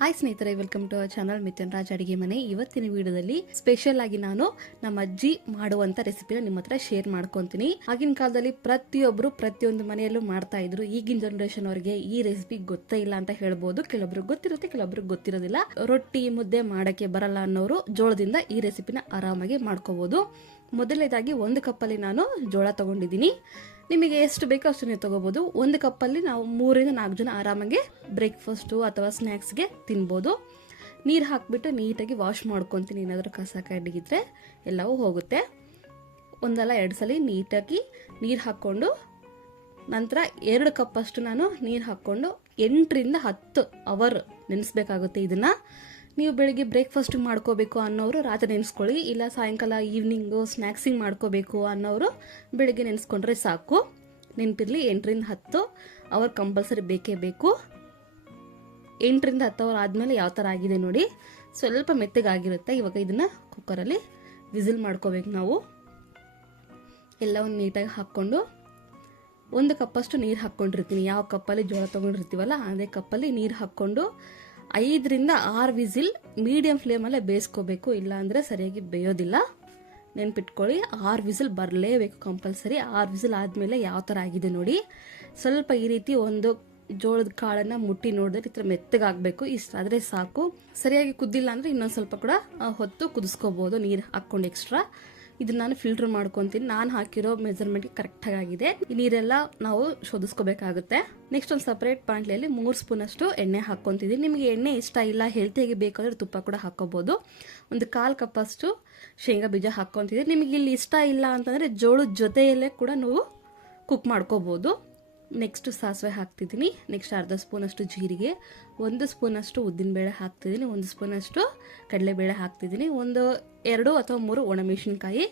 Hi ಸ್ನೇಹಿತರೆ welcome to our channel Mithun Raj ಅಡಿಗೆ ಮನೆ ಇವತ್ತಿನ ವಿಡಿಯೋದಲ್ಲಿ ಸ್ಪೆಷಲ್ ಆಗಿ ನಾನು ನಮ್ಮ ಅಜ್ಜಿ ಮಾಡುವಂತ ರೆಸಿಪಿನ ನಿಮ್ಮ ಹತ್ರ ಶೇರ್ ಮಾಡ್ಕೊಂತೀನಿ. ಆಗಿನ ಕಾಲದಲ್ಲಿ ಪ್ರತಿಯೊಬ್ಬರು ಪ್ರತಿಯೊಂದು ಮನೆಯಲ್ಲೂ ಮಾಡ್ತಾ ಇದ್ರು. ಈಗಿನ ಜನರೇಷನ್ ಅವರಿಗೆ ಈ ರೆಸಿಪಿ ಗೊತ್ತೇ ಇಲ್ಲ ಅಂತ ಹೇಳ್ಬೋದು. ಕೆಲವೊಬ್ರು ಗೊತ್ತಿರುತ್ತೆ ಕೆಲವೊಬ್ರು ಗೊತ್ತಿರೋದಿಲ್ಲ. ರೊಟ್ಟಿ ಮುದ್ದೆ ಮಾಡಕ್ಕೆ ಬರಲ್ಲ ಅನ್ನೋರು ಜೋಳದಿಂದ ಈ ರೆಸಿಪಿನ ಆರಾಮಾಗಿ ಮಾಡ್ಕೋಬಹುದು ಮೊದಲನೇದಾಗಿ ಒಂದು ಕಪ್ಪಲ್ಲಿ ನಾನು ಜೋಳ ತಗೊಂಡಿದ್ದೀನಿ. ನಿಮಗೆ ಎಷ್ಟು ಬೇಕೋ ಅಷ್ಟು ನೀವು ತಗೋಬೋದು. ಒಂದು ಕಪ್ಪಲ್ಲಿ ನಾವು ಮೂರಿಂದ ನಾಲ್ಕು ಜನ ಆರಾಮಾಗಿ ಬ್ರೇಕ್ಫಾಸ್ಟು ಅಥವಾ ಸ್ನ್ಯಾಕ್ಸ್ಗೆ ತಿನ್ಬೋದು. ನೀರು ಹಾಕಿಬಿಟ್ಟು ನೀಟಾಗಿ ವಾಶ್ ಮಾಡ್ಕೊತೀನಿ. ಏನಾದರೂ ಕಸ ಕಡ್ಡಿಗಿದ್ರೆ ಎಲ್ಲವೂ ಹೋಗುತ್ತೆ. ಒಂದಲ್ಲ ಎರಡು ಸಲ ನೀಟಾಗಿ ನೀರು ಹಾಕ್ಕೊಂಡು ನಂತರ ಎರಡು ಕಪ್ಪಷ್ಟು ನಾನು ನೀರು ಹಾಕ್ಕೊಂಡು ಎಂಟರಿಂದ ಹತ್ತು ಅವರ್ ನೆನೆಸ್ಬೇಕಾಗುತ್ತೆ ಇದನ್ನು. ನೀವು ಬೆಳಿಗ್ಗೆ ಬ್ರೇಕ್ಫಾಸ್ಟ್ ಮಾಡ್ಕೋಬೇಕು ಅನ್ನೋರು ರಾತ್ರಿ ನೆನೆಸ್ಕೊಳ್ಳಿ, ಇಲ್ಲ ಸಾಯಂಕಾಲ ಈವ್ನಿಂಗು ಸ್ನ್ಯಾಕ್ಸಿಂಗ್ ಮಾಡ್ಕೋಬೇಕು ಅನ್ನೋರು ಬೆಳಿಗ್ಗೆ ನೆನೆಸ್ಕೊಂಡ್ರೆ ಸಾಕು. ನೆನಪಿರಲಿ ಎಂಟರಿಂದ ಹತ್ತು ಅವರ್ ಕಂಪಲ್ಸರಿ ಬೇಕೇ ಬೇಕು. ಎಂಟರಿಂದ ಹತ್ತು ಅವರ್ ಆದಮೇಲೆ ಯಾವ ಥರ ಆಗಿದೆ ನೋಡಿ. ಸ್ವಲ್ಪ ಮೆತ್ತಗಾಗಿರುತ್ತೆ, ಇವಾಗ ಇದನ್ನು ಕುಕ್ಕರಲ್ಲಿ ವಿಸಿಲ್ ಮಾಡ್ಕೋಬೇಕು ನಾವು. ಎಲ್ಲವನ್ನು ನೀಟಾಗಿ ಹಾಕ್ಕೊಂಡು, ಒಂದು ಕಪ್ಪಷ್ಟು ನೀರು ಹಾಕ್ಕೊಂಡಿರ್ತೀನಿ. ಯಾವ ಕಪ್ಪಲ್ಲಿ ಜೋಳ ತೊಗೊಂಡಿರ್ತೀವಲ್ಲ, ಅದೇ ಕಪ್ಪಲ್ಲಿ ನೀರು ಹಾಕ್ಕೊಂಡು ಐದರಿಂದ ಆರು ವಿಸಿಲ್ ಮೀಡಿಯಂ ಫ್ಲೇಮಲ್ಲೇ ಬೇಯಿಸ್ಕೋಬೇಕು, ಇಲ್ಲಾಂದರೆ ಸರಿಯಾಗಿ ಬೇಯೋದಿಲ್ಲ. ನೆನ್ಪಿಟ್ಕೊಳ್ಳಿ, ಆರು ವಿಸಿಲ್ ಬರಲೇಬೇಕು ಕಂಪಲ್ಸರಿ. ಆರು ವಿಸಿಲ್ ಆದಮೇಲೆ ಯಾವ ಥರ ಆಗಿದೆ ನೋಡಿ. ಸ್ವಲ್ಪ ಈ ರೀತಿ ಒಂದು ಜೋಳದ ಕಾಳನ್ನು ಮುಟ್ಟಿ ನೋಡಿದ್ರೆ ಈ ಥರ ಮೆತ್ತಗಾಗಬೇಕು. ಇಷ್ಟ ಆದರೆ ಸಾಕು. ಸರಿಯಾಗಿ ಕುದ್ದಿಲ್ಲ ಅಂದರೆ ಇನ್ನೊಂದು ಸ್ವಲ್ಪ ಕೂಡ ಹೊತ್ತು ಕುದಿಸ್ಕೋಬೋದು, ನೀರು ಹಾಕ್ಕೊಂಡು ಎಕ್ಸ್ಟ್ರಾ ಇದನ್ನ ನಾನು ಫಿಲ್ಟರ್ ಮಾಡ್ಕೊತೀನಿ. ನಾನು ಹಾಕಿರೋ ಮೆಜರ್ಮೆಂಟ್ ಕರೆಕ್ಟಾಗಿ ಆಗಿದೆ ನೀರೆಲ್ಲ ನಾವು ಶೋಧಿಸ್ಕೋಬೇಕಾಗುತ್ತೆ. ನೆಕ್ಸ್ಟ್ ಒಂದು ಸಪರೇಟ್ ಪಾಂಡ್ಲೆಯಲ್ಲಿ ಮೂರು ಸ್ಪೂನ್ ಅಷ್ಟು ಎಣ್ಣೆ ಹಾಕ್ಕೊಂತಿದ್ದೀನಿ ನಿಮಗೆ ಎಣ್ಣೆ ಇಷ್ಟ ಇಲ್ಲ ಹೆಲ್ತಿಯಾಗಿ ಬೇಕಾದ್ರೆ ತುಪ್ಪ ಕೂಡ ಹಾಕೋಬಹುದು ಒಂದು ಕಾಲು ಕಪ್ಪಷ್ಟು ಶೇಂಗಾ ಬೀಜ ಹಾಕ್ಕೊಂತಿದ್ದೀನಿ ನಿಮಗೆ ಇಲ್ಲಿ ಇಷ್ಟ ಇಲ್ಲ ಅಂತಂದರೆ ಜೋಳದ ಜೊತೆಯಲ್ಲೇ ಕೂಡ ನೀವು ಕುಕ್ ಮಾಡ್ಕೋಬೋದು. ನೆಕ್ಸ್ಟ್ ಸಾಸಿವೆ ಹಾಕ್ತಿದ್ದೀನಿ. ನೆಕ್ಸ್ಟ್ ಅರ್ಧ ಸ್ಪೂನಷ್ಟು ಜೀರಿಗೆ, ಒಂದು ಸ್ಪೂನಷ್ಟು ಉದ್ದಿನಬೇಳೆ ಹಾಕ್ತಿದ್ದೀನಿ, ಒಂದು ಸ್ಪೂನಷ್ಟು ಕಡಲೆಬೇಳೆ ಹಾಕ್ತಿದ್ದೀನಿ, ಒಂದು ಎರಡು ಅಥವಾ ಮೂರು ಒಣಮೆಣಸಿನ್ಕಾಯಿ.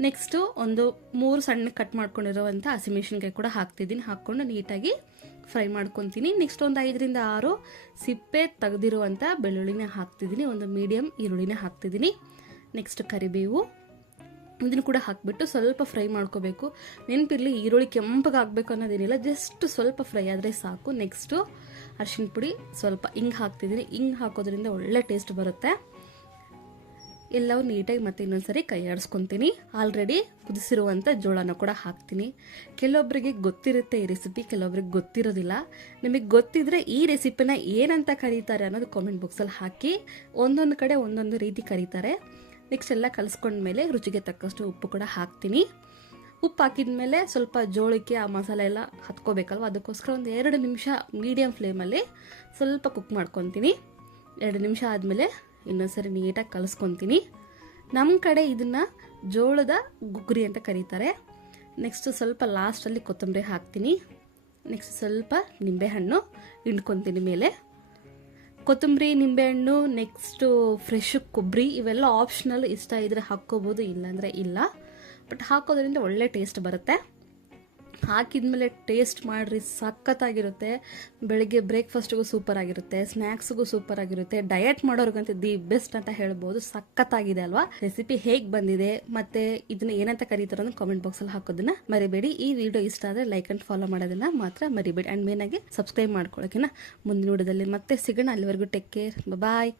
ನೆಕ್ಸ್ಟು ಒಂದು ಮೂರು ಸಣ್ಣ ಕಟ್ ಮಾಡ್ಕೊಂಡಿರೋವಂಥ ಹಸಿಮೆಣಸಿನ್ಕಾಯಿ ಕೂಡ ಹಾಕ್ತಿದ್ದೀನಿ. ಹಾಕ್ಕೊಂಡು ನೀಟಾಗಿ ಫ್ರೈ ಮಾಡ್ಕೊತೀನಿ. ನೆಕ್ಸ್ಟ್ ಒಂದು ಐದರಿಂದ ಆರು ಸಿಪ್ಪೆ ತೆಗೆದಿರುವಂಥ ಬೆಳ್ಳುಳ್ಳಿನೇ ಹಾಕ್ತಿದ್ದೀನಿ. ಒಂದು ಮೀಡಿಯಮ್ ಈರುಳ್ಳಿನೇ ಹಾಕ್ತಿದ್ದೀನಿ. ನೆಕ್ಸ್ಟ್ ಕರಿಬೇವು. ಇದನ್ನು ಕೂಡ ಹಾಕಿಬಿಟ್ಟು ಸ್ವಲ್ಪ ಫ್ರೈ ಮಾಡ್ಕೋಬೇಕು. ನೆನಪಿರಲಿ, ಈರುಳ್ಳಿ ಕೆಂಪಗೆ ಆಗಬೇಕು ಅನ್ನೋದೇನಿಲ್ಲ ಜಸ್ಟ್ ಸ್ವಲ್ಪ ಫ್ರೈ ಆದರೆ ಸಾಕು. ನೆಕ್ಸ್ಟು ಅರಿಶಿನ ಪುಡಿ ಸ್ವಲ್ಪ ಹಿಂಗೆ ಹಾಕ್ತಿದ್ದೀನಿ. ಹಿಂಗೆ ಹಾಕೋದ್ರಿಂದ ಒಳ್ಳೆ ಟೇಸ್ಟ್ ಬರುತ್ತೆ. ಎಲ್ಲವೂ ನೀಟಾಗಿ ಮತ್ತೆ ಇನ್ನೊಂದ್ಸರಿ ಕೈ ಆಡಿಸ್ಕೊತೀನಿ. ಆಲ್ರೆಡಿ ಕುದಿಸಿರುವಂಥ ಜೋಳನ ಕೂಡ ಹಾಕ್ತೀನಿ. ಕೆಲವೊಬ್ಬರಿಗೆ ಗೊತ್ತಿರುತ್ತೆ ಈ ರೆಸಿಪಿ ಕೆಲವೊಬ್ರಿಗೆ ಗೊತ್ತಿರೋದಿಲ್ಲ. ನಿಮಗೆ ಗೊತ್ತಿದ್ರೆ ಈ ರೆಸಿಪಿನ ಏನಂತ ಕರೀತಾರೆ ಅನ್ನೋದು ಕಾಮೆಂಟ್ ಬಾಕ್ಸಲ್ಲಿ ಹಾಕಿ, ಒಂದೊಂದು ಕಡೆ ಒಂದೊಂದು ರೀತಿ ಕರೀತಾರೆ. ನೆಕ್ಸ್ಟ್ ಎಲ್ಲ ಕಲಿಸ್ಕೊಂಡ್ಮೇಲೆ ರುಚಿಗೆ ತಕ್ಕಷ್ಟು ಉಪ್ಪು ಕೂಡ ಹಾಕ್ತೀನಿ. ಉಪ್ಪು ಹಾಕಿದ ಮೇಲೆ ಸ್ವಲ್ಪ ಜೋಳಕ್ಕೆ ಆ ಮಸಾಲೆ ಎಲ್ಲ ಹತ್ಕೋಬೇಕಲ್ವ? ಅದಕ್ಕೋಸ್ಕರ ಒಂದು ಎರಡು ನಿಮಿಷ ಮೀಡಿಯಮ್ ಫ್ಲೇಮಲ್ಲಿ ಸ್ವಲ್ಪ ಕುಕ್ ಮಾಡ್ಕೊತೀನಿ. ಎರಡು ನಿಮಿಷ ಆದಮೇಲೆ ಇನ್ನೊಂದ್ಸರಿ ನೀಟಾಗಿ ಕಲಿಸ್ಕೊತೀನಿ. ನಮ್ಮ ಕಡೆ ಇದನ್ನು ಜೋಳದ ಗುಗ್ರಿ ಅಂತ ಕರೀತಾರೆ. ನೆಕ್ಸ್ಟ್ ಸ್ವಲ್ಪ ಲಾಸ್ಟಲ್ಲಿ ಕೊತ್ತಂಬರಿ ಹಾಕ್ತೀನಿ. ನೆಕ್ಸ್ಟ್ ಸ್ವಲ್ಪ ನಿಂಬೆಹಣ್ಣು ಹಿಂಡ್ಕೊತೀನಿ ಮೇಲೆ. ಕೊತ್ತಂಬರಿ, ನಿಂಬೆಹಣ್ಣು ನೆಕ್ಸ್ಟು ಫ್ರೆಶ್ ಕೊಬ್ಬರಿ, ಇವೆಲ್ಲ ಆಪ್ಷನಲ್ ಇಷ್ಟ ಇದ್ದರೆ ಹಾಕ್ಕೋಬೋದು, ಇಲ್ಲಾಂದರೆ ಇಲ್ಲ. ಬಟ್ ಹಾಕೋದ್ರಿಂದ ಒಳ್ಳೆ ಟೇಸ್ಟ್ ಬರುತ್ತೆ. ಹಾಕಿದ್ಮೇಲೆ ಟೇಸ್ಟ್ ಮಾಡಿರಿ, ಸಖತ್ತಾಗಿರುತ್ತೆ. ಬೆಳಗ್ಗೆ ಬ್ರೇಕ್ಫಾಸ್ಟಿಗೂ ಸೂಪರ್ ಆಗಿರುತ್ತೆ ಸ್ನ್ಯಾಕ್ಸ್ಗೂ ಸೂಪರ್ ಆಗಿರುತ್ತೆ ಡಯಟ್ ಮಾಡೋರ್ಗಂತ ದಿ ಬೆಸ್ಟ್ ಅಂತ ಹೇಳ್ಬೋದು. ಸಖತ್ತಾಗಿದೆ ಅಲ್ವಾ? ರೆಸಿಪಿ ಹೇಗೆ ಬಂದಿದೆ, ಮತ್ತೆ ಇದನ್ನ ಏನಂತ ಕರೀತಾರೋ ಕಾಮೆಂಟ್ ಕಾಮೆಂಟ್ ಬಾಕ್ಸಲ್ಲಿ ಹಾಕೋದನ್ನ ಮರಿಬೇಡಿ. ಈ ವಿಡಿಯೋ ಇಷ್ಟ ಆದರೆ ಲೈಕ್ ಅಂಡ್ ಫಾಲೋ ಮಾಡೋದನ್ನ ಮಾತ್ರ ಮರಿಬೇಡಿ. ಆ್ಯಂಡ್ ಮೇನಾಗಿ ಸಬ್ಸ್ಕ್ರೈಬ್ ಮಾಡ್ಕೊಳ್ಳೋಕೆನ? ಮುಂದಿನ ವಿಡಿಯೋದಲ್ಲಿ ಮತ್ತೆ ಸಿಗೋಣ. ಅಲ್ಲಿವರೆಗೂ ಟೇಕ್ ಕೇರ್ ಬಾಯ್